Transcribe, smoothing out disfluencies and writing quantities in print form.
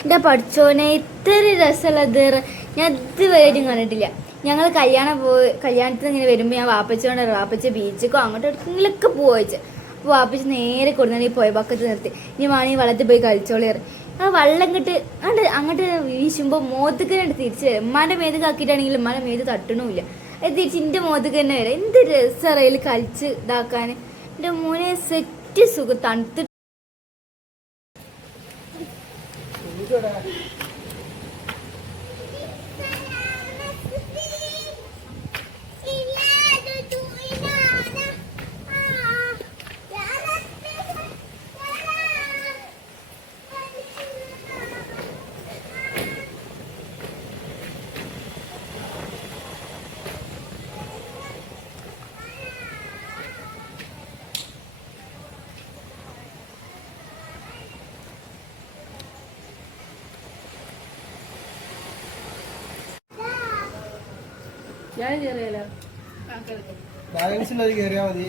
എൻ്റെ പഠിച്ചോനെ ഇത്ര രസമുള്ളത് ഞാൻ ഇതുവരെയായിട്ടും കണ്ടിട്ടില്ല. ഞങ്ങൾ കല്യാണത്തിന് ഇങ്ങനെ വരുമ്പോൾ ഞാൻ വാപ്പച്ചോണ്ട് വാപ്പച്ച ബീച്ചിക്കോ അങ്ങോട്ട് എവിടെയെങ്കിലൊക്കെ പോയിച്ച്. അപ്പോൾ വാപ്പച്ച നേരെ കൊടുത്തു ഈ പോയ പക്കത്ത് നിർത്തി ഇനി വേണമെങ്കിൽ വള്ളത്തിൽ പോയി കളിച്ചോളിയറ്. ആ വള്ളം അങ്ങോട്ട് വീശുമ്പോൾ മോത്തക്ക് തന്നെ തിരിച്ചു വരും. ഉമ്മാൻ്റെ മേത് കാക്കിയിട്ടാണെങ്കിലും ഉമ്മാൻ്റെ മേത് തട്ടണമില്ല. അത് തിരിച്ച് എൻ്റെ മോത്തക്ക് തന്നെ വരാം. എന്ത് രസറയിൽ കളിച്ച് ഇതാക്കാൻ. എൻ്റെ മോനെ സെറ്റ് സുഖം തണുത്ത് ഞാൻ കയറിയാലോ ബാലൻസ് കയറിയാ മതി.